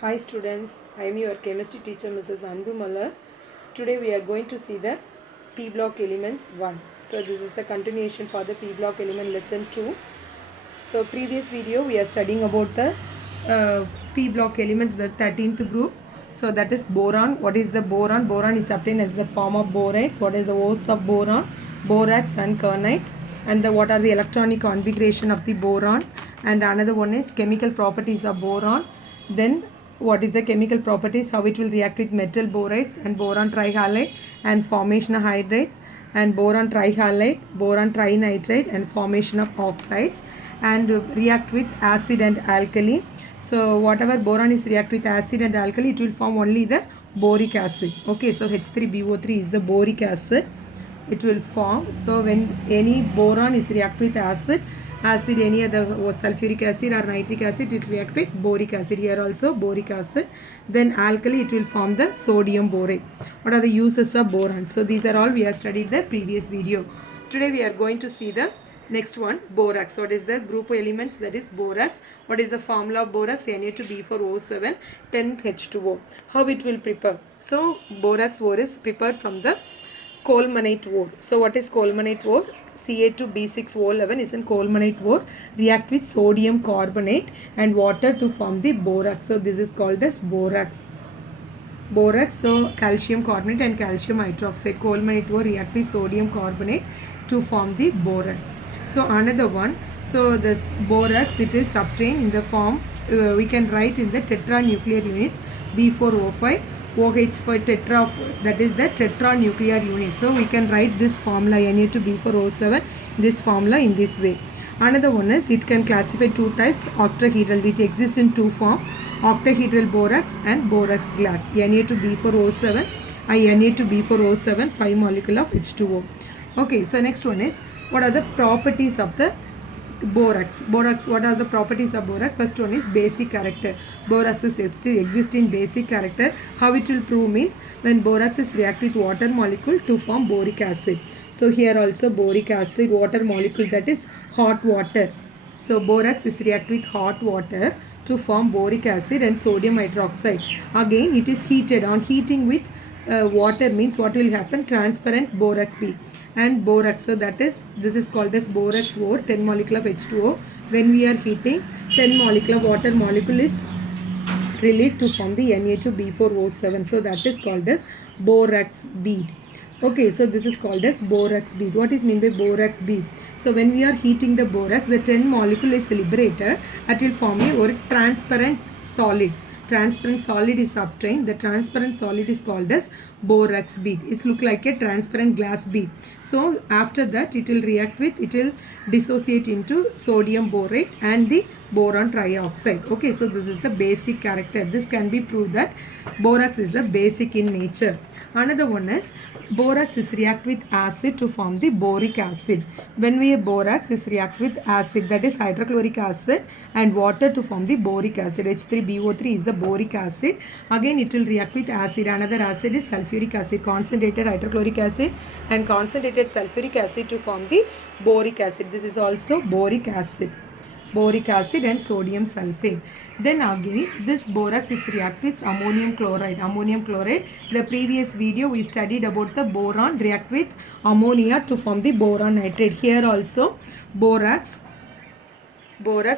Hi students, I am your chemistry teacher Mrs. Anbu Mallar. Today we are going to see the P block elements 1. So this is the continuation for the P block element lesson 2. So previous video we are studying about the P block elements, the 13th group. So that is boron. What is the boron? Boron is obtained as the form of borates. What is the O's of boron? Borax and kernite. And what are the electronic configuration of the boron? And another one is chemical properties of boron. Then what is the chemical properties, how it will react with metal borates and boron trihalide and formation of hydrates and boron trihalide, boron trinitrate and formation of oxides, and react with acid and alkali. So whatever boron is react with acid and alkali, it will form only the boric acid. Okay, so H3BO3 is the boric acid. It will form. So when any boron is react with acid, any other sulfuric acid or nitric acid, it react with boric acid. Here also boric acid. Then alkali, it will form the sodium borate. What are the uses of boron? So these are all we have studied the previous video. Today we are going to see the next one, borax. What is the group of elements? That is borax. What is the formula of borax? Na2B4O7 10H2O. How it will prepare? So borax ore is prepared from the colemanite ore. So what is colemanite ore? Ca2B6O11 is in colemanite ore. React with sodium carbonate and water to form the borax. So this is called as borax. Borax, so calcium carbonate and calcium hydroxide. Colemanite ore react with sodium carbonate to form the borax. So another one, so this borax, it is obtained in the form, we can write in the tetranuclear units B4O5 OH for tetra, that is the tetranuclear unit. So we can write this formula Na2B4O7, this formula in this way. Another one is, it can classify two types octahedral. It exists in two forms, octahedral borax and borax glass. Na2B4O7 Na2B4O7 5 molecule of H2O. Okay, so next one is, what are the properties of the borax? What are the properties of borax? First one is basic character. Borax exists in basic character. How it will prove means, when borax is react with water molecule to form boric acid. So here also boric acid, water molecule, that is hot water. So borax is react with hot water to form boric acid and sodium hydroxide. Again it is heated. On heating with water means what will happen? Transparent borax B and borax. So that is, this is called as borax ore, 10 molecule of H2O. When we are heating, 10 molecule of water molecule is released to form the Na2B4O7. So that is called as borax bead. Okay, so this is called as borax bead. What is meant by borax bead? So when we are heating the borax, the 10 molecule is liberated. It will form a transparent solid. Transparent solid is obtained. The transparent solid is called as borax bead. It looks like a transparent glass bead. So after that, it will react with, it will dissociate into sodium borate and the boron trioxide. Okay, so this is the basic character. This can be proved that borax is the basic in nature. Another one is, borax is react with acid to form the boric acid. When we borax is react with acid, that is hydrochloric acid, and water to form the boric acid. H3BO3 is the boric acid. Again it will react with acid. Another acid is sulfuric acid, concentrated hydrochloric acid and concentrated sulfuric acid to form the boric acid. This is also boric acid. Boric acid and sodium sulfate. Then again this borax is react with ammonium chloride. Ammonium chloride, the previous video we studied about the boron react with ammonia to form the boron nitrate. Here also borax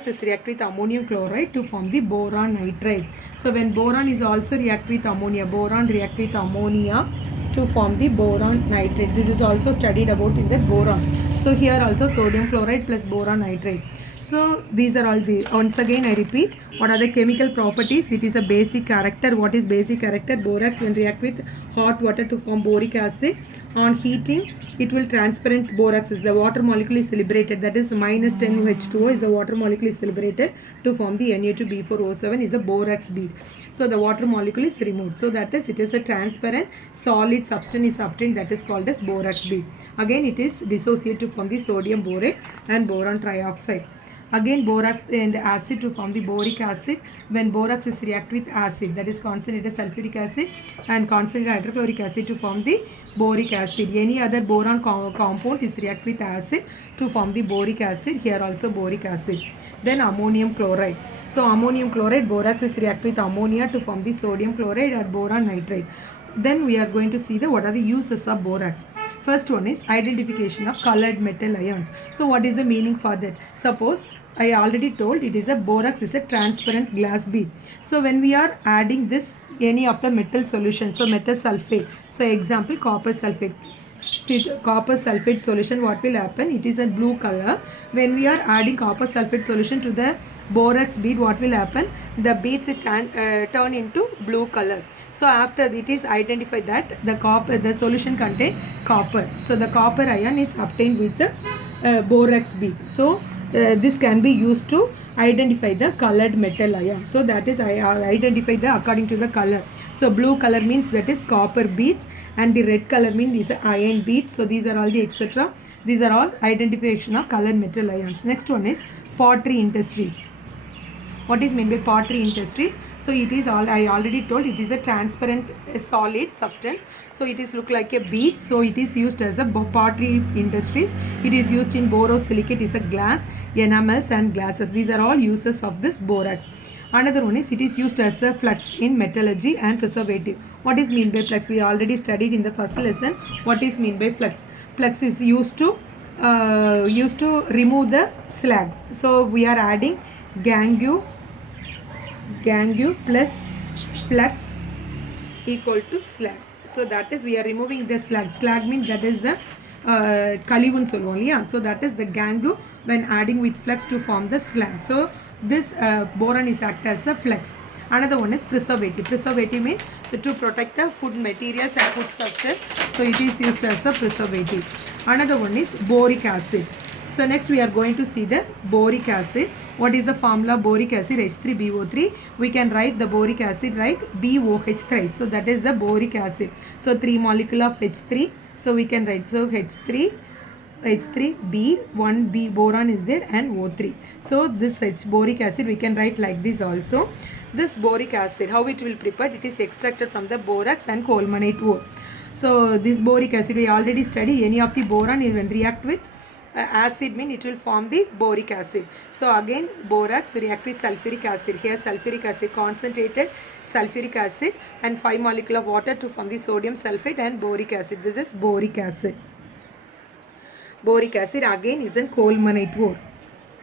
is react with ammonium chloride to form the boron nitrate. So when boron is also react with ammonia, boron react with ammonia to form the boron nitrate. This is also studied about in the boron. So here also sodium chloride plus boron nitrate. So these are all the, once again I repeat, what are the chemical properties? It is a basic character. What is basic character? Borax when react with hot water to form boric acid. On heating, it will transparent borax is the water molecule is liberated, that is minus 10 H2O is the water molecule is liberated to form the Na2B4O7 is a borax bead. So the water molecule is removed. So that is, it is a transparent solid substance is obtained, that is called as borax bead. Again it is dissociated to form the sodium borate and boron trioxide. Again borax and acid to form the boric acid. When borax is react with acid, that is concentrated sulfuric acid and concentrated hydrochloric acid to form the boric acid. Any other boron compound is react with acid to form the boric acid. Here also boric acid. Then ammonium chloride. So ammonium chloride, borax is react with ammonia to form the sodium chloride or boron nitride. Then we are going to see the what are the uses of borax. First one is identification of colored metal ions. So what is the meaning for that? Suppose I already told it is a borax is a transparent glass bead. So when we are adding this any of the metal solution, so metal sulfate, so example copper sulfate. See the copper sulfate solution, what will happen? It is a blue color. When we are adding copper sulfate solution to the borax bead, what will happen? The beads turn into blue color. So after it is identified that the solution contain copper. So the copper ion is obtained with the borax bead. So this can be used to identify the colored metal ion. So that is identify the according to the color. So blue color means that is copper beads, and the red color means is iron beads. So these are all the etc. These are all identification of colored metal ions. Next one is pottery industries. What is meant by pottery industries? So it is all I already told, it is a transparent solid substance. So it is look like a bead. So it is used as a pottery industries. It is used in borosilicate is a glass, enamels and glasses. These are all uses of this borax. Another one is it is used as a flux in metallurgy and preservative. What is mean by flux? We already studied in the first lesson. What is mean by flux? Flux is used to remove the slag. So we are adding gangue plus flux equal to slag. So that is we are removing the slag. Slag means that is the kalivun solvom, yeah. So that is the gangue when adding with flux to form the slag. So this boron is act as a flux. Another one is preservative. Preservative means to protect the food materials and food structure. So it is used as a preservative. Another one is boric acid. So next we are going to see the boric acid. What is the formula? Boric acid H3BO3. We can write the boric acid, right? BOH thrice. So that is the boric acid. So 3 molecule of H3. So we can write so H3B, 1B boron is there and O3. So this boric acid we can write like this also. This boric acid, how it will prepare? It is extracted from the borax and colemanite ore. So this boric acid we already studied. Any of the boron will react with acid mean it will form the boric acid. So again borax react with sulfuric acid. Here sulfuric acid, concentrated sulfuric acid and 5 molecule of water to form the sodium sulfate and boric acid. This is boric acid. Boric acid again is in colemanite ore.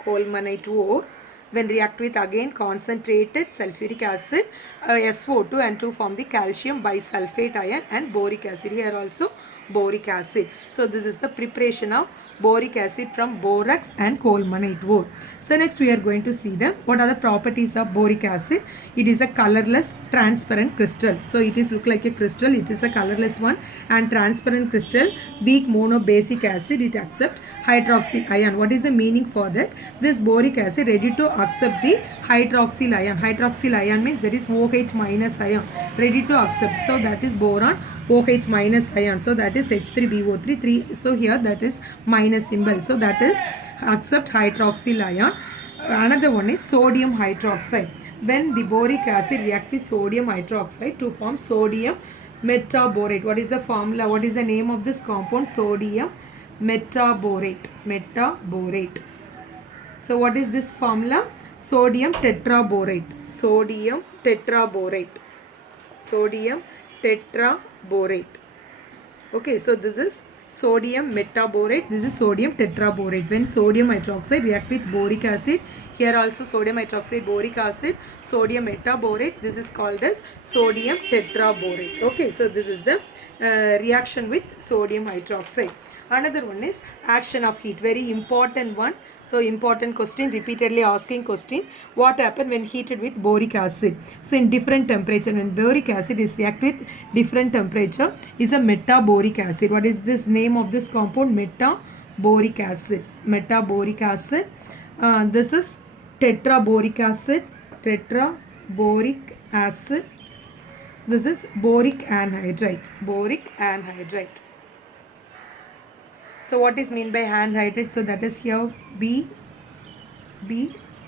Colemanite ore when react with again concentrated sulfuric acid, SO2 and to form the calcium bisulfate ion and boric acid. Here also boric acid. So this is the preparation of boric acid from borax and colemanite ore. So next we are going to see what are the properties of boric acid. It is a colorless transparent crystal. So it is look like a crystal. It is a colorless one and transparent crystal. Weak monobasic acid. It accepts hydroxyl ion. What is the meaning for that? This boric acid ready to accept the hydroxyl ion. Hydroxyl ion means there is OH minus ion ready to accept. So that is boron OH minus ion. So that is H3BO3 3. So here that is minus symbol. So that is accept hydroxyl ion. Another one is sodium hydroxide. When the boric acid react with sodium hydroxide to form sodium metaborate. What is the formula? What is the name of this compound? Sodium metaborate. Metaborate. So what is this formula? Sodium tetraborate. Sodium tetraborate. Sodium tetraborate. Okay, so this is sodium metaborate. This is sodium tetraborate. When sodium hydroxide react with boric acid, here also sodium hydroxide, boric acid, sodium metaborate. This is called as sodium tetraborate. Okay, so this is the reaction with sodium hydroxide. Another one is action of heat. Very important one. So important question, repeatedly asking question. What happen when heated with boric acid? So in different temperature, when boric acid is react with different temperature, is a metaboric acid. What is this name of this compound? Metaboric acid. Metaboric acid. This is tetraboric acid. Tetraboric acid. This is boric anhydride. Boric anhydride. So what is mean by anhydride? So that is here B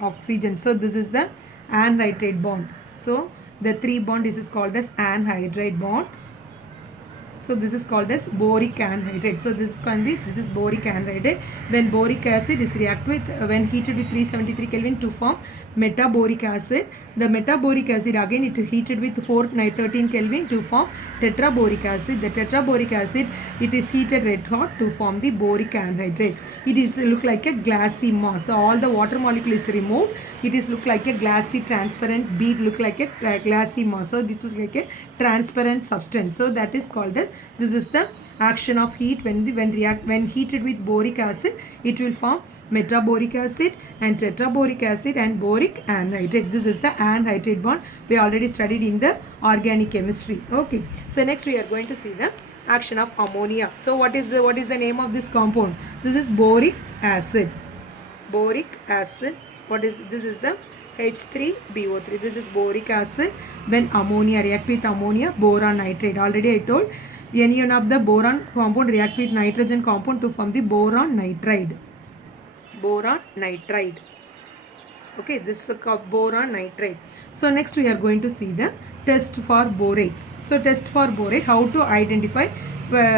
oxygen. So this is the anhydride bond. So the 3 bond this is called as anhydride bond. So this is called as boric anhydride. So this is boric anhydride. When boric acid is react with when heated with 373 Kelvin to form metaboric acid. The metaboric acid again it is heated with 413 Kelvin to form tetraboric acid. The tetraboric acid it is heated red hot to form the boric anhydride. It is look like a glassy mass. So all the water molecule is removed. It is look like a glassy transparent bead look like a glassy mass. So it is like a transparent substance. So that is called as this is the action of heat when heated with boric acid it will form metaboric acid and tetraboric acid and boric anhydride. This is the anhydride bond we already studied in the organic chemistry. Okay, so next we are going to see the action of ammonia. So what is the name of this compound? This is boric acid. Boric acid. What is this? Is the H3BO3. This is boric acid. When ammonia react with ammonia, boron nitride. Already I told any one of the boron compound react with nitrogen compound to form the boron nitride. Boron nitride. Okay, this is a boron nitride. So next we are going to see the test for borates. So test for borate, how to identify,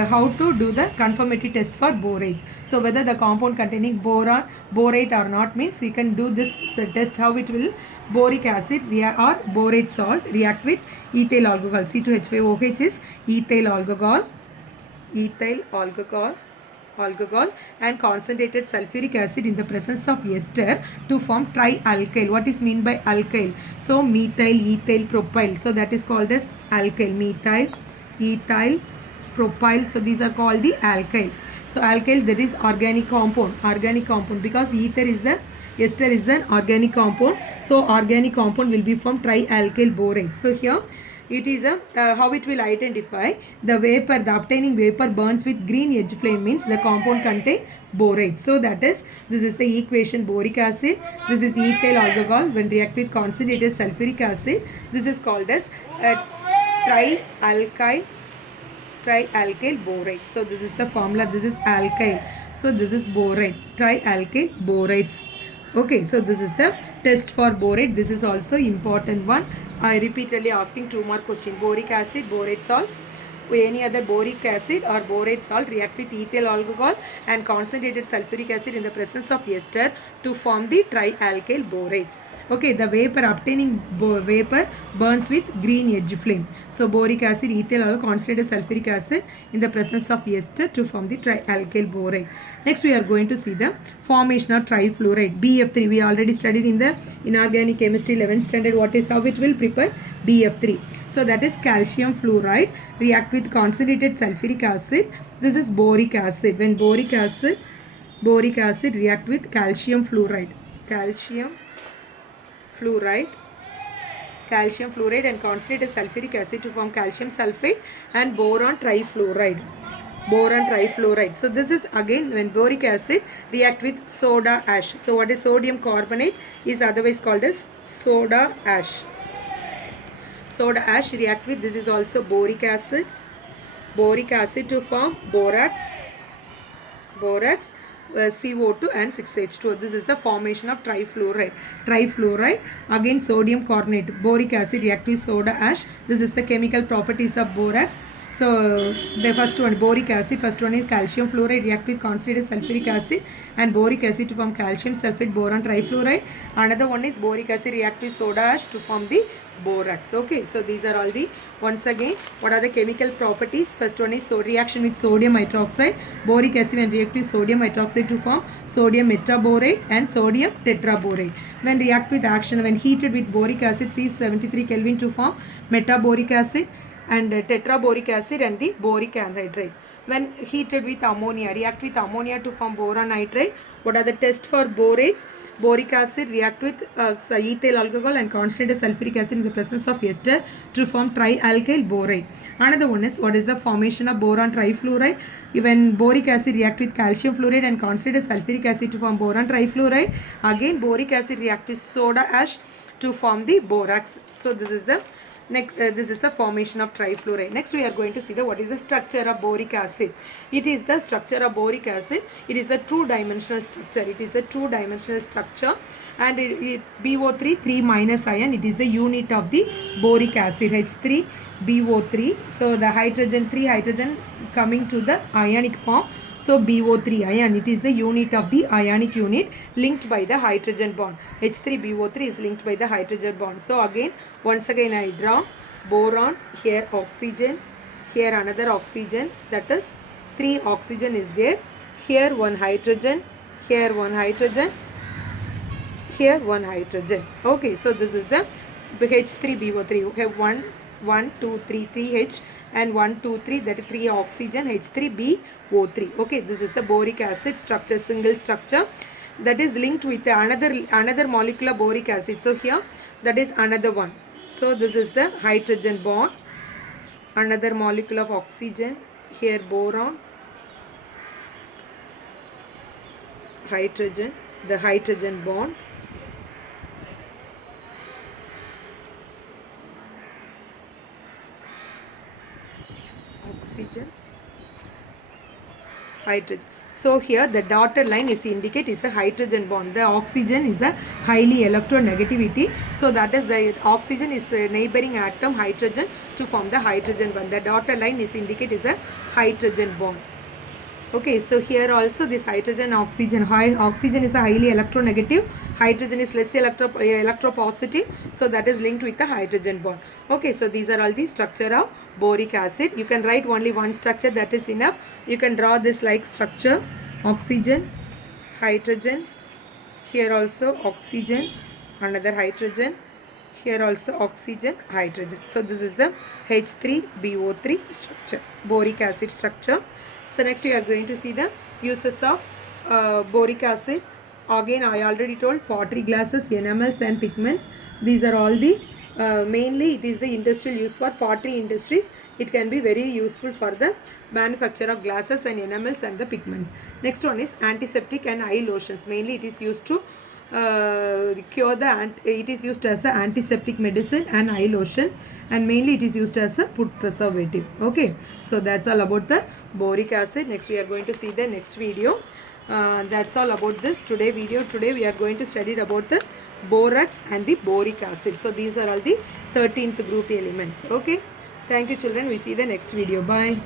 how to do the conformity test for borates. So whether the compound containing boron, borate or not means we can do this test. How it will? Boric acid or borate salt react with ethyl alcohol. C2H5OH is ethyl alcohol. Ethyl alcohol and concentrated sulfuric acid in the presence of ester to form trialkyl. What is mean by alkyl? So methyl, ethyl, propyl. So that is called as alkyl. Methyl, ethyl, propyl. So these are called the alkyl. So alkyl, that is organic compound. Organic compound because ester is an organic compound. So organic compound will be from trialkyl borate. So here it is a how it will identify the vapor. The obtaining vapor burns with green edge flame means the compound contain borate. So that is, this is the equation. Boric acid, this is ethyl alcohol when react with concentrated sulfuric acid. This is called as trialkyl borate. So this is the formula. This is alkyl. So this is borate. Trialkyl borates. Okay, so this is the test for borate. This is also important one. I repeatedly asking two more questions. Boric acid, borate salt. Any other boric acid or borate salt react with ethyl alcohol and concentrated sulfuric acid in the presence of ester to form the trialkyl borates. Okay, the vapor obtaining vapor burns with green edge flame. So boric acid, ethyl alcohol, concentrated sulfuric acid in the presence of ester to form the trialkyl borate. Next we are going to see the formation of trifluoride. BF3 we already studied in the inorganic chemistry 11th standard. What is how it will prepare BF3. So that is calcium fluoride react with concentrated sulfuric acid. This is boric acid. When boric acid react with calcium fluoride. Calcium fluoride and concentrated sulfuric acid to form calcium sulfate and boron trifluoride. So this is again when boric acid react with soda ash. So what is sodium carbonate is otherwise called as soda ash. Soda ash react with, this is also boric acid to form borax, CO2 and 6H2O. This is the formation of trifluoride. Again sodium carbonate, boric acid react with soda ash. This is the chemical properties of borax. So the first one, boric acid, first one is calcium fluoride react with concentrated sulfuric acid and boric acid to form calcium sulfate boron trifluoride. Another one is boric acid react with soda ash to form the borax. Okay, so these are all the, once again, what are the chemical properties? First one is reaction with sodium hydroxide, boric acid and react with sodium hydroxide to form sodium metaborate and sodium tetraborate. When react with action, when heated with boric acid, C73 Kelvin to form metaboric acid and tetraboric acid and the boric anhydride. When heated with ammonia, react with ammonia to form boron nitride. What are the tests for borates? Boric acid react with ethyl alcohol and concentrated sulfuric acid in the presence of ester to form trialkyl borate. Another one is, what is the formation of boron trifluoride? When boric acid react with calcium fluoride and concentrated sulfuric acid to form boron trifluoride. Again boric acid react with soda ash to form the borax. So this is the next, this is the formation of trifluoride. Next we are going to see the what is the structure of boric acid. It is the structure of boric acid. It is the two-dimensional structure. And BO3 3 minus ion. It is the unit of the boric acid, H3BO3. So the hydrogen, 3 hydrogen coming to the ionic form So BO3 ion, it is the unit of the ionic unit linked by the hydrogen bond. H3BO3 is linked by the hydrogen bond. So again, once again I draw boron, here oxygen, here another oxygen, that is 3 oxygen is there. Here one hydrogen, here one hydrogen, here one hydrogen. Okay, so this is the H3BO3. You have 1, 2, 3, 3H and 1, 2, 3, that is 3 oxygen, H3BO3. Okay, this is the boric acid structure, single structure that is linked with another molecular boric acid. So here that is another one. So this is the hydrogen bond, another molecule of oxygen, here boron, hydrogen, the hydrogen bond, oxygen, hydrogen. So here the dotted line is indicate is a hydrogen bond. The oxygen is a highly electronegativity. So that is the oxygen is the neighboring atom hydrogen to form the hydrogen bond. The dotted line is indicate is a hydrogen bond. Okay, so here also this hydrogen oxygen is a highly electronegative, hydrogen is less electropositive, so that is linked with the hydrogen bond. Okay, so these are all the structure of boric acid. You can write only one structure, that is enough. You can draw this like structure, oxygen, hydrogen, here also oxygen, another hydrogen, here also oxygen, hydrogen. So this is the H3BO3 structure, boric acid structure. So next we are going to see the uses of boric acid. Again I already told pottery glasses, enamels and pigments. These are all the mainly it is the industrial use for pottery industries. It can be very useful for the manufacture of glasses and enamels and the pigments. Next one is antiseptic and eye lotions. Mainly it is used to cure it is used as an antiseptic medicine and eye lotion, and mainly it is used as a food preservative. Okay, so that's all about the boric acid. Next we are going to see the next video. That's all about this today video. Today we are going to study about the borax and the boric acid. So these are all the 13th group elements. Okay, thank you children. We see the next video. Bye.